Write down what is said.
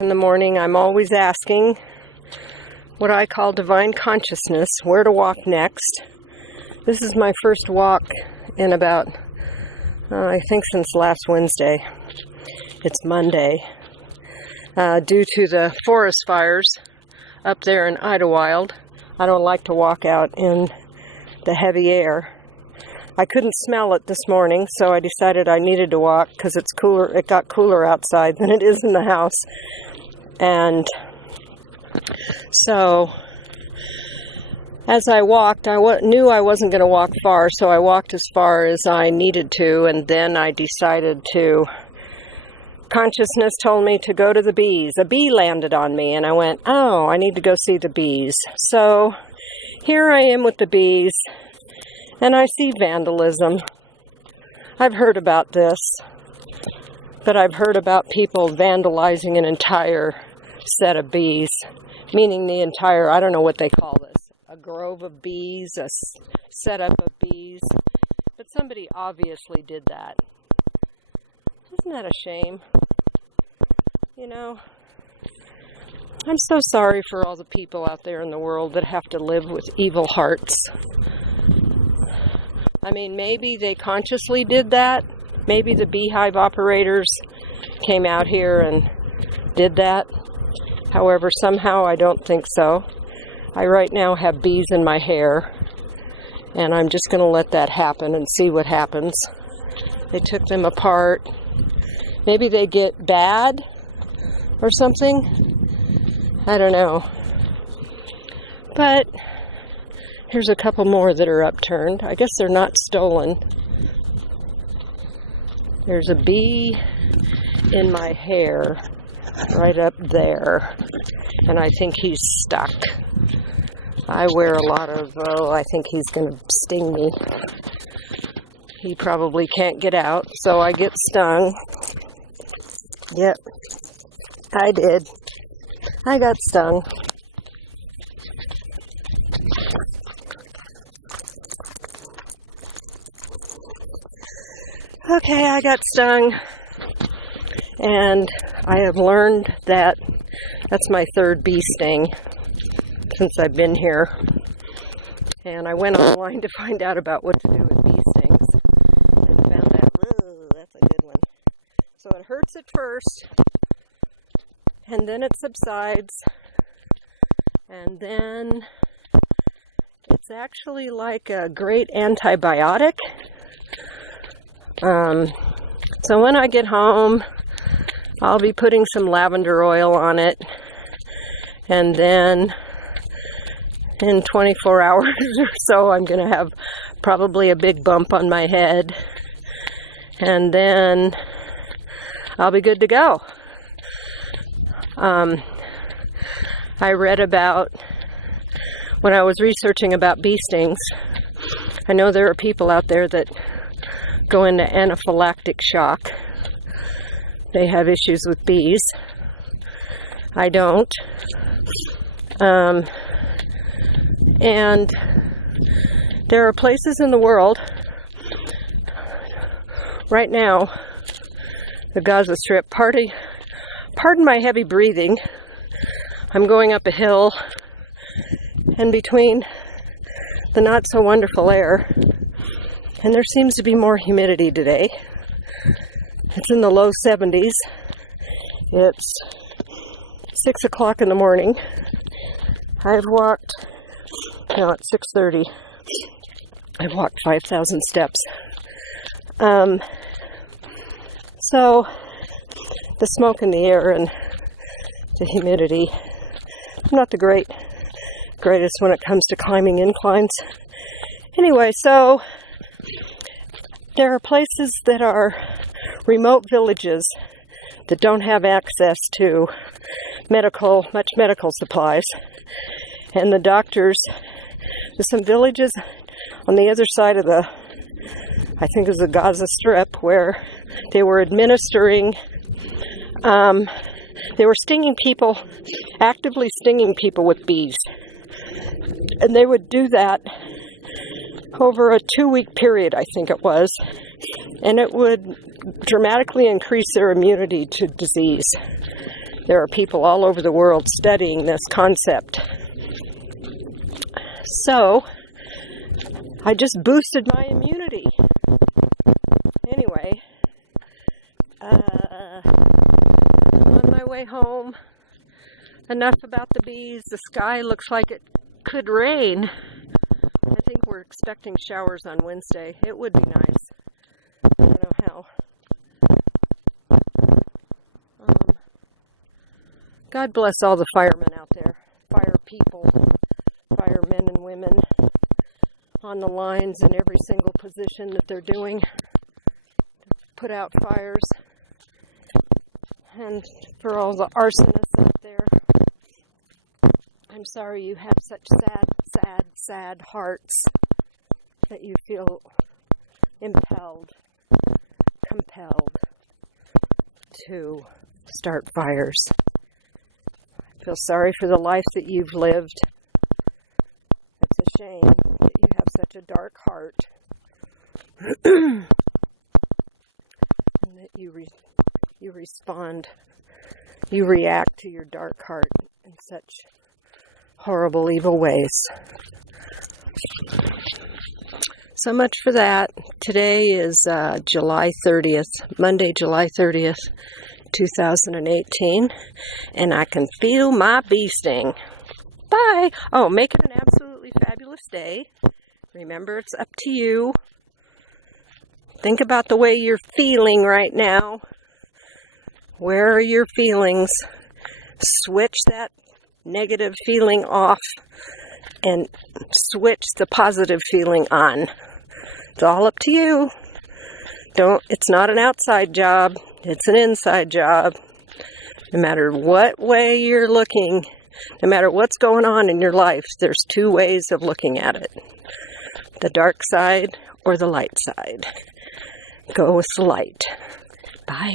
In the morning, I'm always asking what I call divine consciousness, where to walk next. This is my first walk in about, I think since last Wednesday. It's Monday. Due to the forest fires up there in Idlewild, I don't like to walk out in the heavy air. I couldn't smell it this morning, so I decided I needed to walk because it's cooler. It got cooler outside than it is in the house. And so as I walked, I knew I wasn't going to walk far, so I walked as far as I needed to, and then I decided to, consciousness told me to go to the bees. A bee landed on me, and I went, oh, I need to go see the bees. So here I am with the bees, and I see vandalism. I've heard about this, but I've heard about people vandalizing an entire set of bees, meaning the entire, I don't know what they call this, a grove of bees, a setup of bees, but somebody obviously did that. Isn't that a shame? You know, I'm so sorry for all the people out there in the world that have to live with evil hearts. I mean, maybe they consciously did that. Maybe the beehive operators came out here and did that. However, somehow I don't think so. I right now have bees in my hair, and I'm just going to let that happen and see what happens. They took them apart. Maybe they get bad or something. I don't know. But here's a couple more that are upturned. I guess they're not stolen. There's a bee in my hair right up there, and I think he's stuck. I wear a lot of, I think he's going to sting me. He probably can't get out, so I get stung. Yep, I did. I got stung. Okay, I got stung, and I have learned that that's my third bee sting since I've been here. And I went online to find out about what to do with bee stings, and found out, whoa, that's a good one. So it hurts at first, and then it subsides, and then it's actually like a great antibiotic. So when I get home, I'll be putting some lavender oil on it, and then in 24 hours or so, I'm going to have probably a big bump on my head, and then I'll be good to go. I read about, when I was researching about bee stings, I know there are people out there that go into anaphylactic shock. They have issues with bees. I don't. And there are places in the world right now, the Gaza Strip, pardon my heavy breathing. I'm going up a hill, and between the not so wonderful air, and there seems to be more humidity today. It's in the low 70s. It's 6 o'clock in the morning. I've walked, no, it's 6:30. I've walked 5,000 steps. So the smoke in the air and the humidity, I'm not the greatest when it comes to climbing inclines. Anyway, so there are places that are remote villages that don't have access to much medical supplies. And the doctors, there's some villages on the other side of the, I think it was the Gaza Strip, where they were administering, they were stinging people, actively stinging people with bees. And they would do that over a 2-week period, I think it was, and it would dramatically increase their immunity to disease. There are people all over the world studying this concept. So, I just boosted my immunity. Anyway, on my way home, enough about the bees. The sky looks like it could rain. I think we're expecting showers on Wednesday. It would be nice. I don't know how. God bless all the firemen out there, fire people, firemen and women on the lines in every single position that they're doing to put out fires, and for all the arsonists out there. I'm sorry you have such sad hearts that you feel compelled to start fires. I feel sorry for the life that you've lived. It's a shame that you have such a dark heart. And that you respond, you react to your dark heart in such horrible, evil ways. So much for that. Today is July 30th, Monday, July 30th, 2018, and I can feel my bee sting. Bye! Oh, make it an absolutely fabulous day. Remember, it's up to you. Think about the way you're feeling right now. Where are your feelings? Switch that negative feeling off and switch the positive feeling on. It's all up to you. It's not an outside job. It's an inside job. No matter what way you're looking, no matter what's going on in your life, there's two ways of looking at it. The dark side or the light side. Go with the light. Bye.